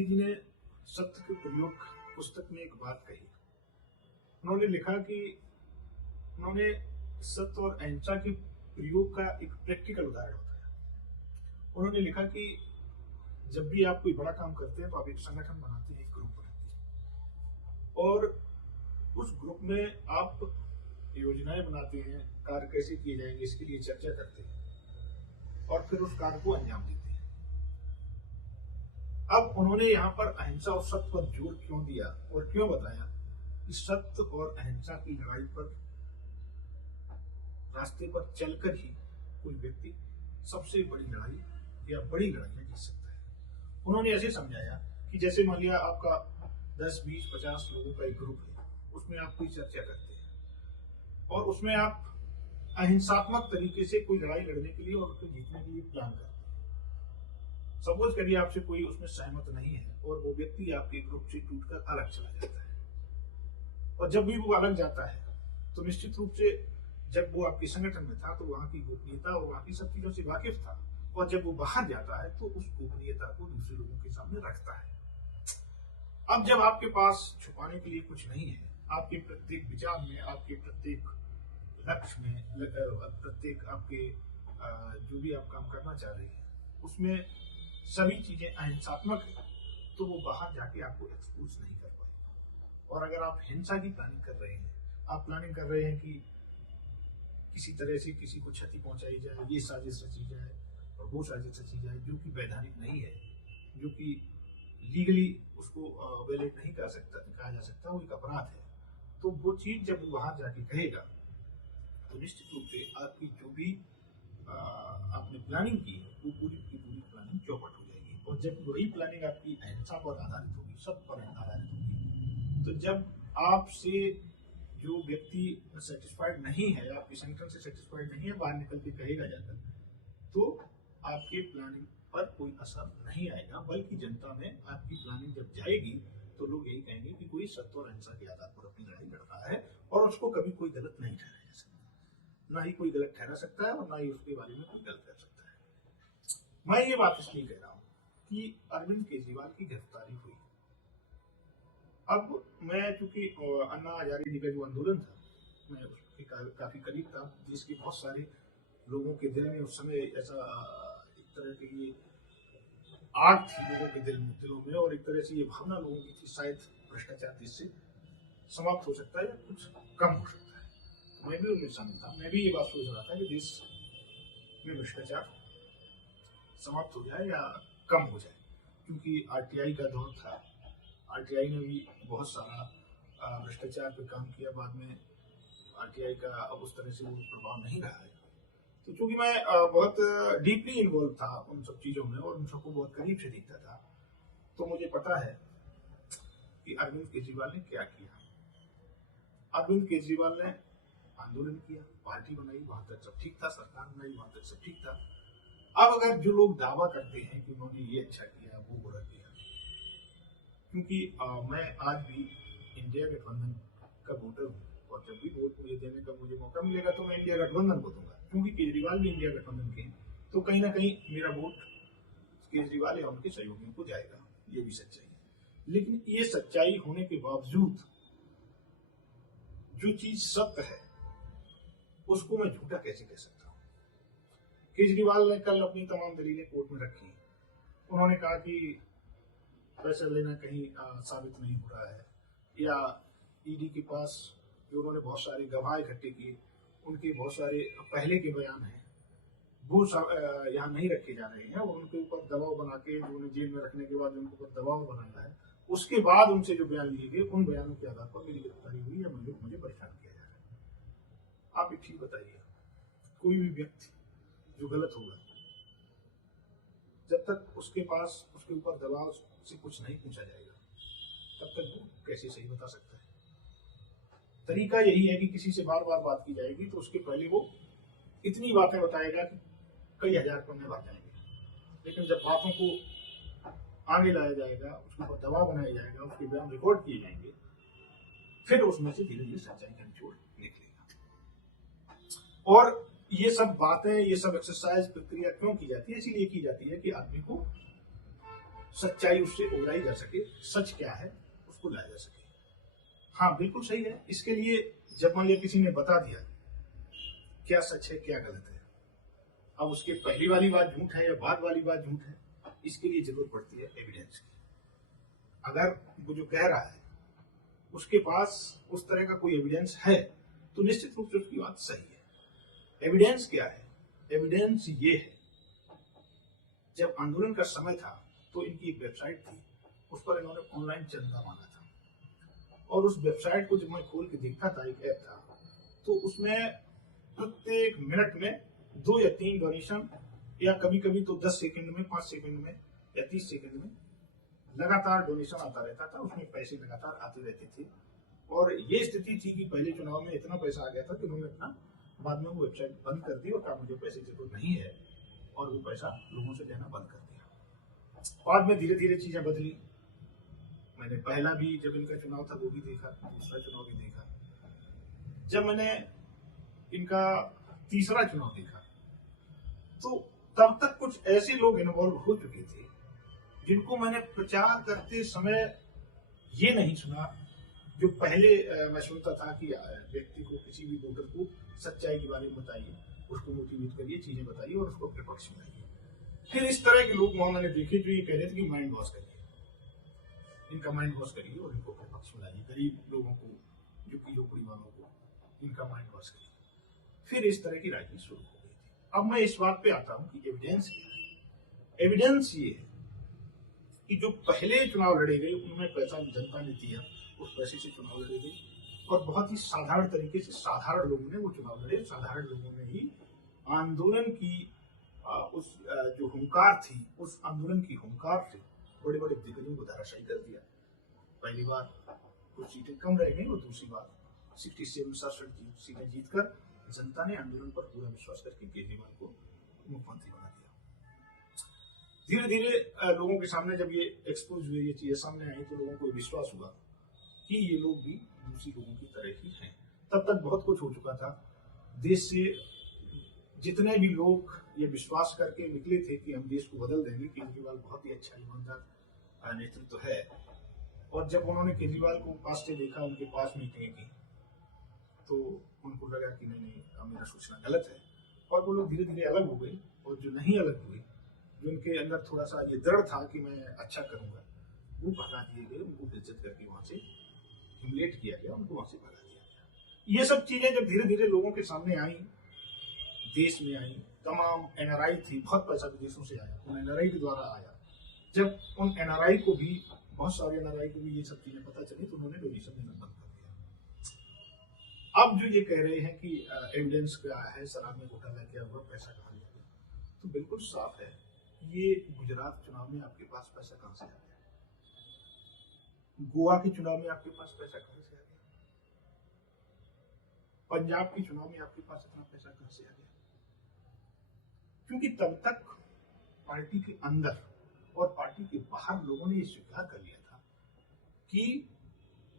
गांधी जी ने सत्य के प्रयोग पुस्तक में एक बात कही। उन्होंने लिखा कि उन्होंने सत्य और अहिंसा के प्रयोग का एक प्रैक्टिकल उदाहरण बताया। उन्होंने लिखा कि जब भी आप कोई बड़ा काम करते हैं तो आप एक संगठन बनाते हैं, एक ग्रुप बनाते हैं, और उस ग्रुप में आप योजनाएं बनाते हैं, कार्य कैसे किए जाएंगे इसके लिए चर्चा करते हैं और फिर उस कार्य को अंजाम देते हैं। अब उन्होंने यहाँ पर अहिंसा और सत्य पर जोर क्यों दिया और क्यों बताया कि सत्य और अहिंसा की लड़ाई पर रास्ते पर चलकर ही कोई व्यक्ति सबसे बड़ी लड़ाई या बड़ी लड़ाइयां जीत सकता है। उन्होंने ऐसे समझाया कि जैसे मान लिया आपका 10, 20, 50 लोगों का एक ग्रुप है, उसमें आप कोई चर्चा करते हैं और उसमें आप अहिंसात्मक तरीके से कोई लड़ाई लड़ने के लिए और उसको जीतने के लिए प्लान करते हैं। सपोज करिए आपसे कोई उसमें सहमत नहीं है और वो व्यक्ति आपके ग्रुप से टूटकर अलग चला जाता है, और जब भी वो अलग जाता है तो निश्चित रूप से जब वो आपके संगठन में था तो वहां की गोपनीयता और वहां की सब चीजों से वाकिफ था, और जब वो बाहर जाता है तो उस गोपनीयता को दूसरे लोगों के सामने रखता है। अब जब आपके पास छुपाने के लिए कुछ नहीं है, आपके प्रत्येक विचार में, आपके प्रत्येक लक्ष्य में, प्रत्येक आपके जो भी आप काम करना चाह रहे हैं उसमें सभी चीजें अहिंसात्मक है, तो वो बाहर जाके आपको एक्सपोज नहीं कर पाएगा। और अगर आप हिंसा की प्लानिंग कर रहे हैं, आप प्लानिंग कर रहे हैं कि किसी तरह से किसी को क्षति पहुंचाई जाए, ये साजिश रची जाए और वो साजिश रची जाए जो कि वैधानिक नहीं है, जो कि लीगली उसको वैलिड नहीं कहा जा सकता, वो एक अपराध है, तो वो चीज जब वो बाहर जाके कहेगा तो निश्चित रूप से आपकी जो भी आपने प्लानिंग की है वो पूरी की पूरी प्लानिंग चौपट हो जाएगी। और जब वही प्लानिंग आपकी अहिंसा पर आधारित होगी, सब पर आधारित होगी, तो जब आपसे जो व्यक्ति सेटिस्फाइड नहीं है, आपके संगठन से सेटिस्फाइड नहीं है, बाहर निकल के कहेगा जाकर, तो आपके प्लानिंग पर कोई असर नहीं आएगा, बल्कि जनता में आपकी प्लानिंग जब जाएगी तो लोग यही कहेंगे कि कोई सत्य और अहिंसा के आधार पर अपनी लड़ाई लड़ रहा है और उसको कभी कोई गलत नहीं ठहराया जा सकता, ना ही कोई गलत ठहरा सकता है और ना ही उसके बारे में कोई गलत कर सकता है। मैं ये बात इसलिए कह रहा हूँ कि अरविंद केजरीवाल की गिरफ्तारी हुई। अब मैं चूंकि अन्ना हजारे जी का जो आंदोलन था, मैं उसके काफी करीब था। देश के बहुत सारे लोगों के दिल में उस समय ऐसा एक तरह की ये आग थी लोगों के दिलों में, और एक तरह से ये भावना लोगों की थी शायद भ्रष्टाचार देश से समाप्त हो सकता है या कुछ कम हो सकता है। तो मैं भी उनमें शामिल था। मैं भी ये बात सोच रहा था कि देश में भ्रष्टाचार समाप्त हो जाए या कम हो जाए, क्योंकि आरटीआई का दौर था। आरटीआई ने भी बहुत सारा भ्रष्टाचार पे काम किया, बाद में आरटीआई का अब उस तरह से वो प्रभाव नहीं रहा है। तो चूंकि मैं बहुत डीपली इन्वॉल्व था उन सब चीजों में और उन सबको बहुत करीब से देखता था, तो मुझे पता है कि अरविंद केजरीवाल ने क्या किया। अरविंद केजरीवाल ने आंदोलन किया, पार्टी बनाई, वहां तक सब ठीक था, सरकार बनाई, वहां तक सब ठीक था। अब अगर जो लोग दावा करते हैं कि उन्होंने ये अच्छा किया, वो बुरा किया, क्योंकि मैं आज भी इंडिया गठबंधन का वोटर हूँ, और जब भी वोट मुझे देने का मुझे मौका मिलेगा तो मैं इंडिया गठबंधन को दूंगा, क्योंकि केजरीवाल भी इंडिया गठबंधन के हैं, तो कहीं ना कहीं मेरा वोट केजरीवाल या उनके सहयोगियों को जाएगा। ये भी सच्चाई है। लेकिन ये सच्चाई होने के बावजूद जो चीज सत्य है उसको मैं झूठा कैसे कह सकता हूँ। केजरीवाल ने कल अपनी तमाम दलीलें कोर्ट में रखी। उन्होंने कहा कि पैसा लेना कहीं साबित नहीं हो रहा है, या ईडी के पास जो उन्होंने बहुत सारे गवाह इकट्ठे किए, उनके बहुत सारे पहले के बयान हैं, वो यहाँ नहीं रखे जा रहे हैं, और उनके ऊपर दबाव बना के, उन्हें जेल में रखने के बाद उनके ऊपर दबाव बनाया है, उसके बाद उनसे जो बयान लिए गए, उन बयानों के आधार पर मेरी गिरफ्तारी हुई या मुझे परेशान किया जा रहा है। आप एक चीज बताइए, कोई भी व्यक्ति जो गलत होगा, जब तक उसके पास उसके ऊपर दबाव से कुछ नहीं पूछा जाएगा, तब तक वो कैसे सही बता सकता है। तरीका यही है कि किसी से बार बार बात की जाएगी तो उसके पहले वो इतनी बातें बताएगा कि कई हजार पन्ने भर जाएंगे, लेकिन जब बातों को आगे लाया जाएगा, उसके ऊपर दबाव बनाया जाएगा, उसके बयान रिकॉर्ड किए जाएंगे, फिर उसमें से धीरे धीरे सच्चाई का निचोड़ निकलेगा। और ये सब बातें, ये सब एक्सरसाइज, प्रक्रिया क्यों की जाती है? इसीलिए की जाती है कि आदमी को सच्चाई उससे उगराई जा सके, सच क्या है उसको लाया जा सके। हाँ बिल्कुल सही है। इसके लिए जब मान लिया किसी ने बता दिया क्या सच है क्या गलत है, अब उसके पहली वाली बात झूठ है या बाद वाली बात झूठ है, इसके लिए जरूरत पड़ती है एविडेंस की। अगर वो जो कह रहा है उसके पास उस तरह का कोई एविडेंस है तो निश्चित रूप से उसकी बात सही है। एविडेंस क्या है? एविडेंस ये है, जब आंदोलन का समय था तो इनकी एक वेबसाइट थी, उस पर इन्होंने ऑनलाइन चंदा मांगा था, और उस वेबसाइट को जब मैं खोल के देखा था, एक ऐप था, तो उसमें प्रत्येक मिनट में 2 या 3 डोनेशन, या कभी कभी तो 10 सेकंड में, 5 सेकंड में या 30 सेकंड में लगातार डोनेशन आता रहता था, उसमें पैसे लगातार आते रहते थे। और ये स्थिति थी कि पहले चुनाव में इतना पैसा आ गया था कि उन्होंने अपना बाद में वो वेबसाइट बंद कर दी और कहा मुझे पैसे की जरूरत नहीं है, और वो पैसा लोगों से लेना बंद कर दिया। बाद में धीरे धीरे चीजें बदली। मैंने पहला भी जब इनका चुनाव था वो भी देखा, दूसरा चुनाव भी देखा। जब मैंने इनका तीसरा चुनाव देखा तो तब तक कुछ ऐसे लोग इन्वॉल्व हो चुके थे जिनको मैंने प्रचार करते समय ये नहीं सुना जो पहले मैं सुनता था कि व्यक्ति को, किसी भी वोटर को सच्चाई के बारे में बताइए, उसको मोटिवेट करिए, चीजें बताइए और उसको अपने पक्ष में लाइए। फिर इस तरह के लोग वहां मैंने देखे जो ये कह रहे थे कि माइंड वॉश करिए, इनका माइंड वॉश करिए और इनको अपने पक्ष में लाइए, गरीब लोगों को, झुग्गी झोपड़ी वालों को, इनका माइंड वॉश करिए। फिर इस तरह की राजनीति शुरू हो गई थी। अब मैं इस बात पे आता हूं कि एविडेंस क्या है। एविडेंस ये है कि जो पहले चुनाव लड़े गए उनमें पैसा जनता ने दिया, उस पैसे से चुनाव लड़े गए, और बहुत ही साधारण तरीके से साधारण लोगों ने वो चुनाव लड़े। साधारण लोगों ने ही आंदोलन की उस जो हुंकार थी, उस आंदोलन की हुंकार से बड़े बड़े दिग्गजों को धराशायी कर दिया। पहली बार कुछ सीटें कम रह गई और दूसरी बार 67 सीटें जीतकर जनता ने आंदोलन पर पूरा विश्वास करके केजरीवाल को मुख्यमंत्री बना दिया। धीरे धीरे लोगों के सामने जब ये एक्सपोज हुए, ये चीजें सामने आई, तो लोगों को विश्वास हुआ कि ये लोग भी दूसरी लोगों की तरह ही हैं। तब तक बहुत कुछ हो चुका था। देश से जितने भी लोग ये विश्वास करके निकले थे कि हम देश को बदल देंगे, केजरीवाल बहुत ही अच्छा ईमानदार नेतृत्व है, और जब उन्होंने केजरीवाल को पास से देखा, उनके पास मीटिंग की, तो उनको लगा कि नहीं मेरा सोचना गलत है, और वो लोग धीरे धीरे अलग हो गए। और जो नहीं अलग हुए, जो उनके अंदर थोड़ा सा ये दृढ़ था कि मैं अच्छा करूंगा, वो भगा दिए गए, उनको बेइज्जत करके वहां से ह्यूमिलेट किया गया, उनको वहां से भगा दिया गया। ये सब चीजें जब धीरे धीरे लोगों के सामने आई, देश में आई, तमाम एनआरआई थी, बहुत पैसा विदेशों से आया, उन एनआरआई के द्वारा आया। जब उन एनआरआई को भी, बहुत सारे एनआरआई को भी ये सब चीजें पता चली, तो उन्होंने डोनेशन देना बंद कर दिया। अब जो ये कह रहे हैं कि एविडेंस क्या है, शराब में घोटाला किया हुआ, पैसा कहाँ गया, तो बिल्कुल साफ है, ये गुजरात चुनाव में आपके पास पैसा कहां से आ गया, गोवा के चुनाव में आपके पास पैसा कहां से आ गया, पंजाब के चुनाव में आपके पास इतना पैसा कहां से आ गया? क्योंकि तब तक पार्टी के अंदर और पार्टी के बाहर लोगों ने ये स्वीकार कर लिया था कि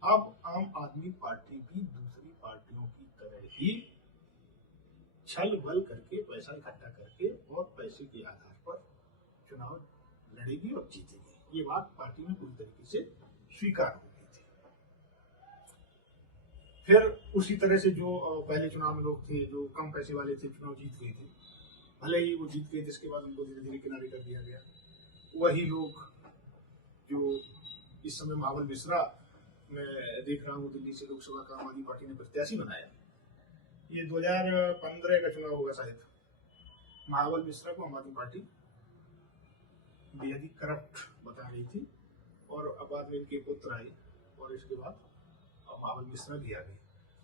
अब आम आदमी पार्टी भी दूसरी पार्टियों की तरह ही छल बल करके, पैसा इकट्ठा करके और पैसे के आधार पर चुनाव लड़ेगी और जीतेगी। ये बात पार्टी में पूरी तरीके से स्वीकार हो गई थी। फिर उसी तरह से जो पहले चुनाव में लोग थे, जो कम पैसे वाले थे, चुनाव जीत गए थे, भले ही वो जीत गए, जिसके बाद उनको धीरे धीरे किनारे कर दिया गया। वही लोग जो इस समय महाबल मिश्रा मैं देख रहा हूँ, दिल्ली से लोकसभा का आम आदमी पार्टी ने प्रत्याशी बनाया, ये 2015 का चुनाव होगा शायद, महाबल मिश्रा को आम आदमी पार्टी बेहद ही करप्ट बता रही थी, और अब बाद में इनके पुत्र आए, और इसके बाद महाबल मिश्रा भी आ गए।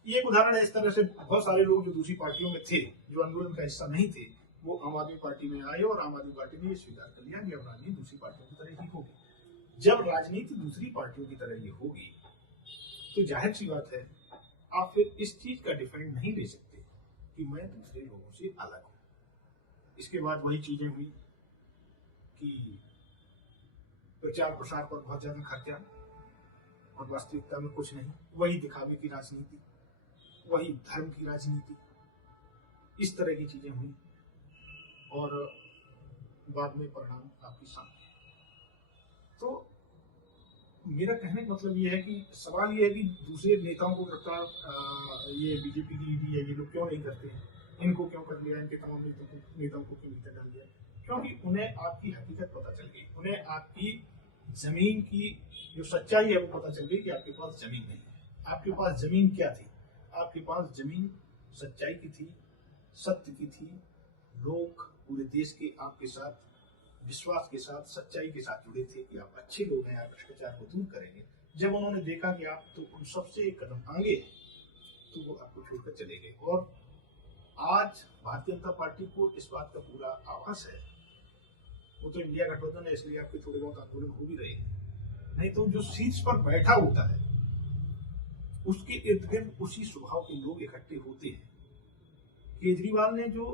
ये एक उदाहरण है। इस तरह से बहुत सारे लोग जो दूसरी पार्टियों में थे, जो आंदोलन का हिस्सा नहीं थे, वो आम आदमी पार्टी में आए, और आम आदमी पार्टी ने ये स्वीकार कर लिया कि अब राजनीति दूसरी पार्टियों की तरह ही होगी। जब राजनीति दूसरी पार्टियों की तरह ही होगी, तो जाहिर सी बात है आप फिर इस चीज का डिफेंड नहीं ले सकते कि मैं दूसरे लोगों से अलग हूं। इसके बाद वही चीजें हुई कि प्रचार प्रसार पर बहुत ज्यादा खर्चा और वास्तविकता में कुछ नहीं, वही दिखावे की राजनीति, वही धर्म की राजनीति, इस तरह की चीजें हुई, और बाद में परिणाम आपके सामने। तो मेरा कहने का मतलब ये है कि सवाल ये है कि दूसरे नेताओं को गिरफ्तार ये बीजेपी की ईडी है, ये लोग क्यों नहीं करते हैं, इनको क्यों कर लिया, इनके तमाम नेताओं को क्यों भीतर डाल दिया? क्योंकि उन्हें आपकी हकीकत पता चल गई, उन्हें आपकी जमीन की जो सच्चाई है वो पता चल गई कि आपके पास जमीन नहीं है। आपके पास जमीन क्या थी? आपके पास जमीन सच्चाई की थी, सत्य की थी। लोग पूरे देश के आपके साथ विश्वास के साथ, सच्चाई के साथ जुड़े थे कि आप अच्छे लोग हैं, आप भ्रष्टाचार को दूर करेंगे। जब उन्होंने देखा कि आप तो उन सबसे एक कदम आगे हैं, तो वो आपको छोड़कर चले गए। और आज भारतीय जनता पार्टी को इस बात का पूरा आभास है। वो तो इंडिया गठबंधन है, इसलिए आपके थोड़े बहुत आंदोलन हो भी रहे हैं, नहीं तो जो सीट्स पर बैठा होता है उसके इर्द गिर्द उसी स्वभाव के लोग इकट्ठे होते हैं। केजरीवाल ने जो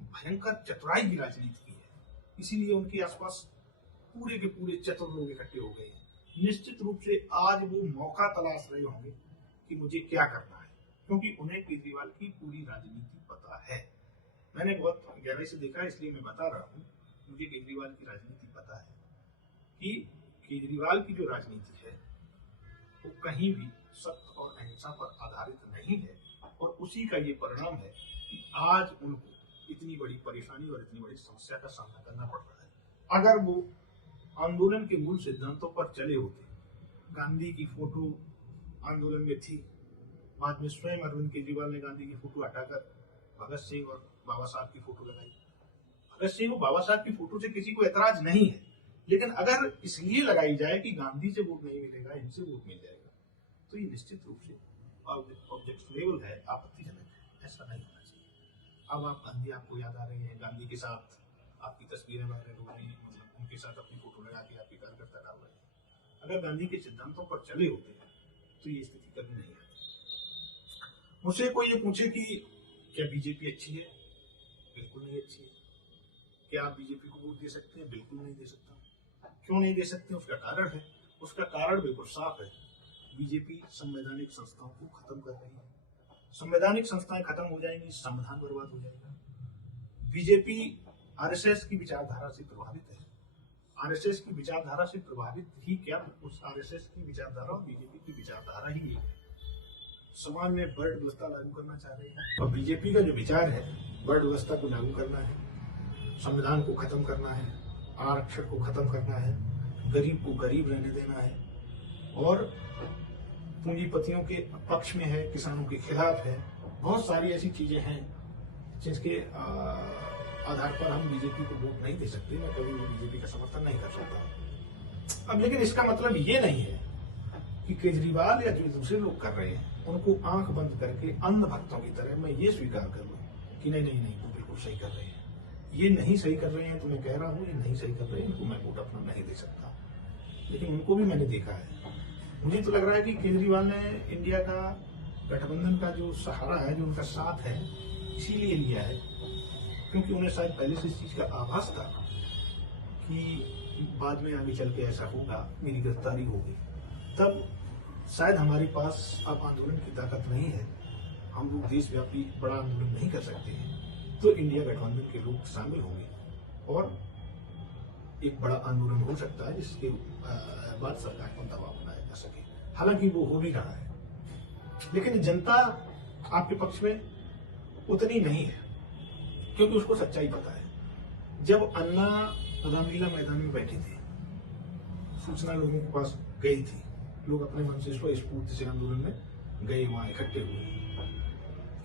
भयंकर चतुराई की राजनीति की है, इसीलिए उनके आसपास पूरे के पूरे चतुर लोग इकट्ठे हो गए। निश्चित रूप से आज वो मौका तलाश रहे होंगे कि मुझे क्या करना है, क्योंकि उन्हें केजरीवाल की पूरी राजनीति पता है। मैंने बहुत गहराई से देखा, इसलिए मैं बता रहा हूँ। मुझे केजरीवाल की राजनीति पता है कि केजरीवाल की जो राजनीति है वो कहीं भी सत्य और अहिंसा पर आधारित नहीं है, और उसी का ये परिणाम है कि आज उनको इतनी बड़ी परेशानी और इतनी बड़ी समस्या का सामना करना पड़ रहा है। अगर वो आंदोलन के मूल सिद्धांतों पर चले होते, गांधी की फोटो आंदोलन में थी, बाद में स्वयं अरविंद केजरीवाल ने गांधी की फोटो हटाकर भगत सिंह और बाबा साहब की फोटो लगाई। भगत सिंह और बाबा साहब की फोटो से किसी को ऐतराज नहीं है, लेकिन अगर इसलिए लगाई जाए कि गांधी से वोट नहीं मिलेगा, इनसे वोट मिल जाएगा, तो ये निश्चित रूप से ऑब्जेक्शनेबल है, आपत्तिजनक है। ऐसा नहीं होना चाहिए। अब आप गांधी आपको याद आ रहे हैं, गांधी के साथ आपकी तस्वीरें वायरल हो रही हैं, मतलब उनके साथ अपनी फोटो लगा के आपके कार्यकर्ता डाल रहे हैं। अगर गांधी के सिद्धांतों पर चले होते हैं तो ये स्थिति कभी नहीं आती। मुझसे कोई ये पूछे कि क्या बीजेपी अच्छी है? बिल्कुल नहीं अच्छी है। क्या आप बीजेपी को वोट दे सकते हैं? बिल्कुल नहीं दे सकता। क्यों नहीं दे सकते? उसका कारण है, उसका कारण बिल्कुल साफ है। बीजेपी संवैधानिक संस्थाओं को खत्म कर रही है। संवैधानिक संस्थाएं खत्म हो जाएंगी, संविधान बर्बाद हो जाएगा। बीजेपी आरएसएस की विचारधारा से प्रभावित है। आरएसएस की विचारधारा से प्रभावित ही क्या, उस आरएसएस की विचारधारा और बीजेपी की विचारधारा ही है। समाज में वर्ग व्यवस्था लागू करना चाह रहे हैं, और बीजेपी का जो विचार है वर्ग व्यवस्था को लागू करना है, संविधान को खत्म करना है, आरक्षण को खत्म करना है, गरीब को गरीब रहने देना है, और पूंजीपतियों के पक्ष में है, किसानों के खिलाफ है। बहुत सारी ऐसी चीजें हैं जिसके आधार पर हम बीजेपी को वोट नहीं दे सकते। मैं कभी भी बीजेपी का समर्थन नहीं कर सकता। अब लेकिन इसका मतलब ये नहीं है कि केजरीवाल या जो दूसरे लोग कर रहे हैं उनको आंख बंद करके अंध भक्तों की तरह मैं ये स्वीकार कर लूं कि नहीं नहीं नहीं, तो बिल्कुल सही कर रहे हैं, ये नहीं सही कर रहे हैं, तो मैं कह रहा हूँ ये नहीं सही कर रहे हैं, इनको मैं वोट अपना नहीं दे सकता। लेकिन उनको भी मैंने देखा है। मुझे तो लग रहा है कि केजरीवाल ने इंडिया का गठबंधन का जो सहारा है, जो उनका साथ है, इसीलिए लिया है क्योंकि उन्हें शायद पहले से इस चीज का आभास था कि बाद में आगे चल के ऐसा होगा, मेरी गिरफ्तारी होगी। तब शायद हमारे पास अब आंदोलन की ताकत नहीं है, हम लोग देशव्यापी बड़ा आंदोलन नहीं कर सकते हैं, तो इंडिया गठबंधन के लोग शामिल होंगे और एक बड़ा आंदोलन हो सकता है जिसके बाद सरकार को दबाव बनाया जा सके। हालांकि वो हो भी रहा है, लेकिन जनता आपके पक्ष में उतनी नहीं है क्योंकि उसको सच्चाई पता है। जब अन्ना रामलीला मैदान में बैठे थे, सूचना लोगों के पास गई थी, लोग अपने मन से स्वस्फूर्त से आंदोलन में गए, वहां इकट्ठे हुए।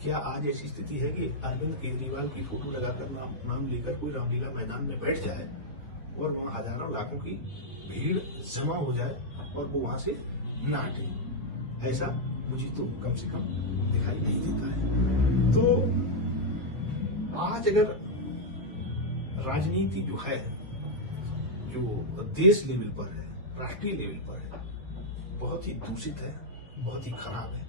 क्या आज ऐसी स्थिति है कि अरविंद केजरीवाल की फोटो लगाकर नाम लेकर कोई रामलीला मैदान में बैठ जाए और वहां हजारों लाखों की भीड़ जमा हो जाए और वो वहां से न हटे? ऐसा मुझे तो कम से कम दिखाई नहीं देता है। तो आज अगर राजनीति जो है, जो देश लेवल पर है, राष्ट्रीय लेवल पर है, बहुत ही दूषित है, बहुत ही खराब है।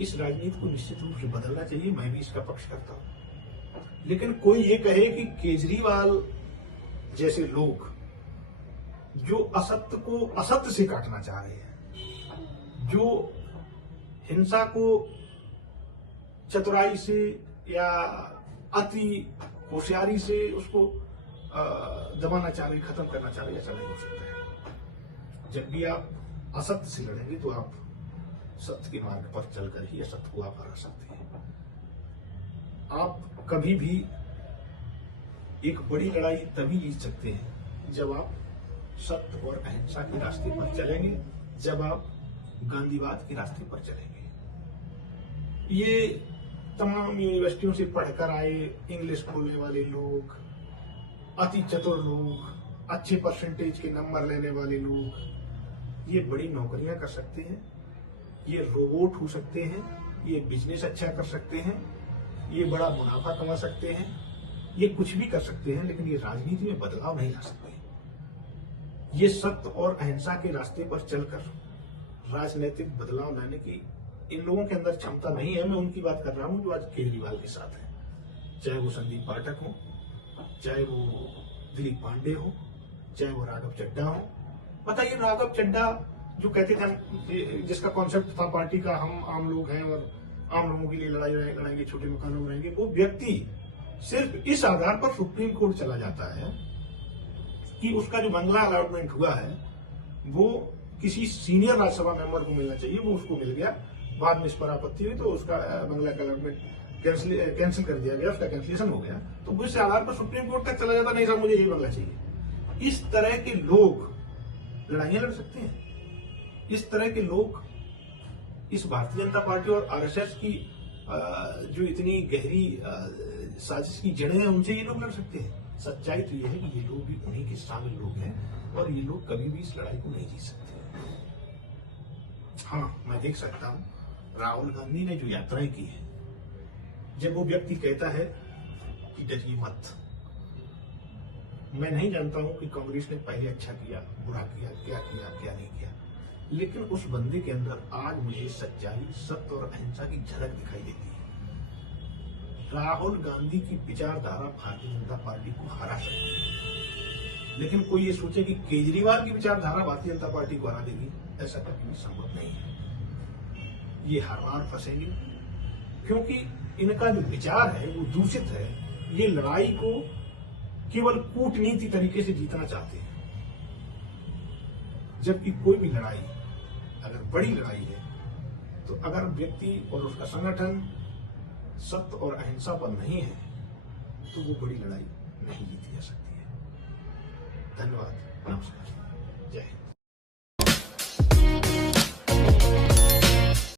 इस राजनीति को निश्चित रूप से बदलना चाहिए, मैं भी इसका पक्ष करता हूं। लेकिन कोई ये कहे कि केजरीवाल जैसे लोग जो असत्य को असत्य से काटना चाह रहे हैं, जो हिंसा को चतुराई से या अति होशियारी से उसको दबाना चाह रहे, खत्म करना चाह रहे, ऐसा नहीं हो सकता है। जब भी आप असत्य से लड़ेंगे तो आप सत्य के मार्ग पर चलकर ही असत्य को आप हरा सकते हैं। आप कभी भी एक बड़ी लड़ाई तभी जीत सकते हैं जब आप सत्य और अहिंसा के रास्ते पर चलेंगे, जब आप गांधीवाद के रास्ते पर चलेंगे। ये तमाम यूनिवर्सिटियों से पढ़कर आए इंग्लिश बोलने वाले लोग, अति चतुर लोग, अच्छे परसेंटेज के नंबर लेने वाले लोग, ये बड़ी नौकरियां कर सकते हैं, ये रोबोट हो सकते हैं, ये बिजनेस अच्छा कर सकते हैं, ये बड़ा मुनाफा कमा सकते हैं, ये कुछ भी कर सकते हैं, लेकिन ये राजनीति में बदलाव नहीं ला सकते। ये सत्य और अहिंसा के रास्ते पर चलकर राजनीतिक बदलाव लाने की इन लोगों के अंदर क्षमता नहीं है। मैं उनकी बात कर रहा हूं जो आज केजरीवाल के साथ है, चाहे वो संदीप पाठक हो, चाहे वो दिलीप पांडे हो, चाहे वो राघव चड्ढा हो। बताइए, राघव चड्ढा जो कहते थे, जिसका कॉन्सेप्ट था पार्टी का, हम आम लोग हैं और आम लोगों के लिए लड़ाई लड़ाएंगे, छोटे मकानों में रहेंगे, वो व्यक्ति सिर्फ इस आधार पर सुप्रीम कोर्ट चला जाता है कि उसका जो बंगला अलॉटमेंट हुआ है वो किसी सीनियर राज्यसभा मेंबर को मिलना चाहिए, वो उसको मिल गया। बाद में इस पर आपत्ति हुई तो उसका बंगला का अलॉटमेंट कैंसिल कर दिया गया, उसका कैंसिलेशन हो गया। तो वो इस आधार पर सुप्रीम कोर्ट तक चला जाता, नहीं सर मुझे ये बंगला चाहिए। इस तरह के लोग लड़ाइयां लड़ सकते हैं। इस तरह के लोग इस भारतीय जनता पार्टी और आरएसएस की जो इतनी गहरी साजिश की जड़ें हैं, उनसे ये लोग लड़ सकते हैं। सच्चाई तो ये है कि ये लोग भी उन्हीं के शामिल लोग हैं और ये लोग कभी भी इस लड़ाई को नहीं जीत सकते। हाँ, मैं देख सकता हूं राहुल गांधी ने जो यात्राएं की है, जब वो व्यक्ति कहता है कि डरिए मत, मैं नहीं जानता हूं कि कांग्रेस ने पहले अच्छा किया, बुरा किया, क्या नहीं किया, लेकिन उस बंदे के अंदर आज मुझे सच्चाई, सत्य और अहिंसा की झलक दिखाई देती है। राहुल गांधी की विचारधारा भारतीय जनता पार्टी को हरा सकती है, लेकिन कोई ये सोचे कि केजरीवाल की विचारधारा भारतीय जनता पार्टी को हरा देगी, ऐसा कभी भी संभव नहीं है। ये हर बार फंसेंगे क्योंकि इनका जो विचार है वो दूषित है। ये लड़ाई को केवल कूटनीति तरीके से जीतना चाहते हैं, जबकि कोई भी लड़ाई अगर बड़ी लड़ाई है तो अगर व्यक्ति और उसका संगठन सत्य और अहिंसा पर नहीं है तो वो बड़ी लड़ाई नहीं जीती जा सकती है। धन्यवाद, नमस्कार, जय हिंद।